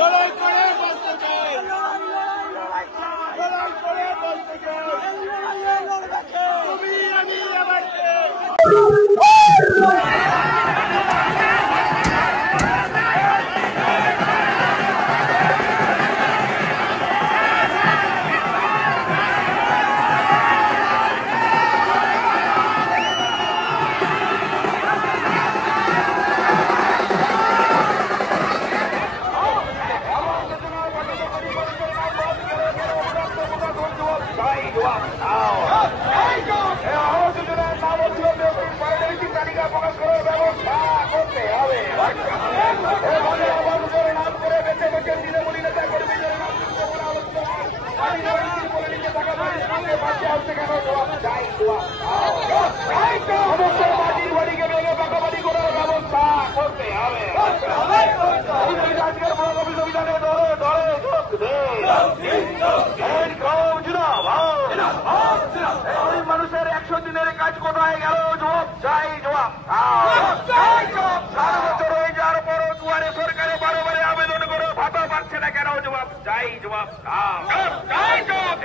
লড়াই করে বাঁচতে চাই, লড়াই করে বাঁচতে চাই, তুমি আমি আবার মানুষের 100 দিনের কাজ কোথায় গেল? জবাব চাই, জবাব 4 বছর হয়ে যাওয়ার পরও দুয়ারে সরকারে বারে আবেদন করে ভাতা পাচ্ছে না কেন? জবাব চাই, জবাব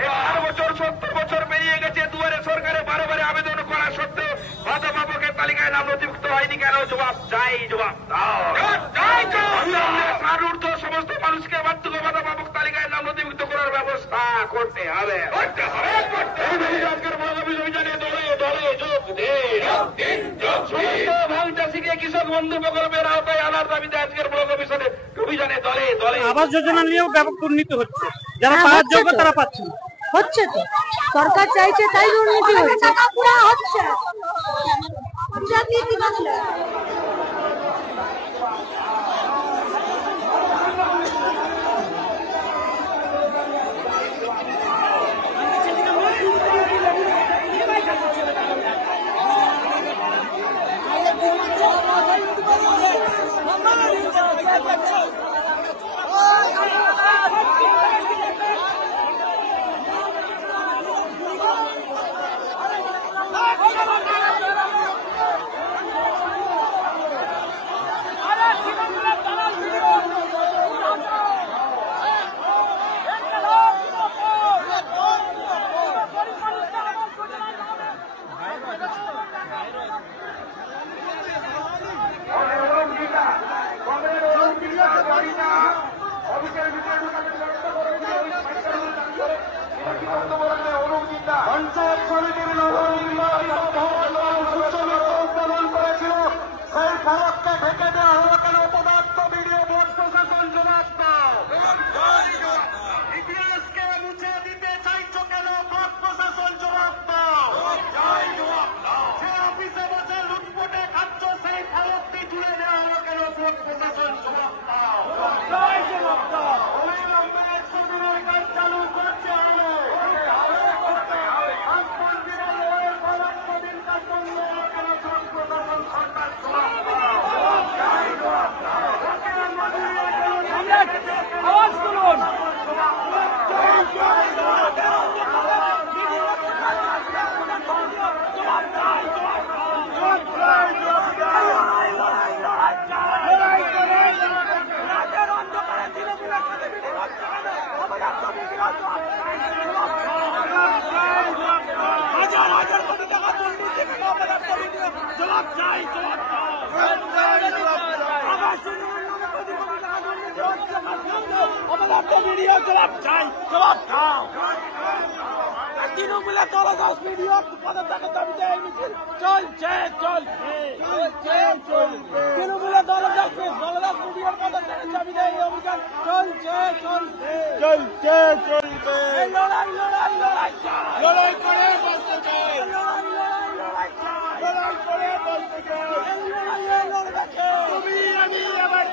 4 বছর 70 বছর পেরিয়ে গেছে, দুয়ারে সরকারে বারে আবেদন করা সত্ত্বেও ভাতা পাবকের তালিকায় নাম নথিভুক্ত হয়নি কেন? জবাব চাই, জবাব ঊর্ধ্ব সমস্ত মানুষকে বার্ধক্য ভাতা পাবক তালিকায় নাম নথিভুক্ত করার ব্যবস্থা করতে হবে। আজকের অভিযানে দলে দলে যোগ দিন। সমস্ত ধান চাষীকে কৃষক বন্ধু প্রকল্পের আওতায় আনার দাবিতে আজকের ব্লক অভিযানে দলে দলে। আবাস যোজনা নিয়েও ব্যাপক দুর্নীতি হচ্ছে, যারা পাওয়ার যোগ্য তারা পাচ্ছে না। হচ্ছে তো, সরকার চাইছে তাই দুর্নীতি হচ্ছে। পঞ্চায়েত সমিতির উদ্বোধন করেছিল, সেই ফলককে ঢেকে দেওয়া হলো কেন? পদার্থ ভিডিও বোর্ড প্রশাসন জবাব দাও। ইতিহাসকে মুছে দিতে চাইছো কেন? বোর্ড প্রশাসন জবাব দাও। যে অফিসে বসে লুটপটে খাচ্ছ, সেই ফলকটি তুলে দেওয়া হলো কেন? বোর্ড প্রশাসন জবাব দাও। অবিলম্বে 100 দিনের কাজ চালু করতে হবে। আওয়াজ তুলুন। হাজার কোটি টাকা দুর্নীতি জবাব চাই, জবাব জবাব চাই, জবাব দাও। তৃণমূলের দলদাস ভিডিও পদত্যাগের দাবিতে এই মিছিল চলছে, তৃণমূলের দলদাস ভিডিওর পদত্যাগের দাবিতে এই অভিযান চলছে, লড়াই চাই, লড়াই করে বাঁচতে চাই, লড়াই করে বাঁচতে চাই, তুমি আমি আবার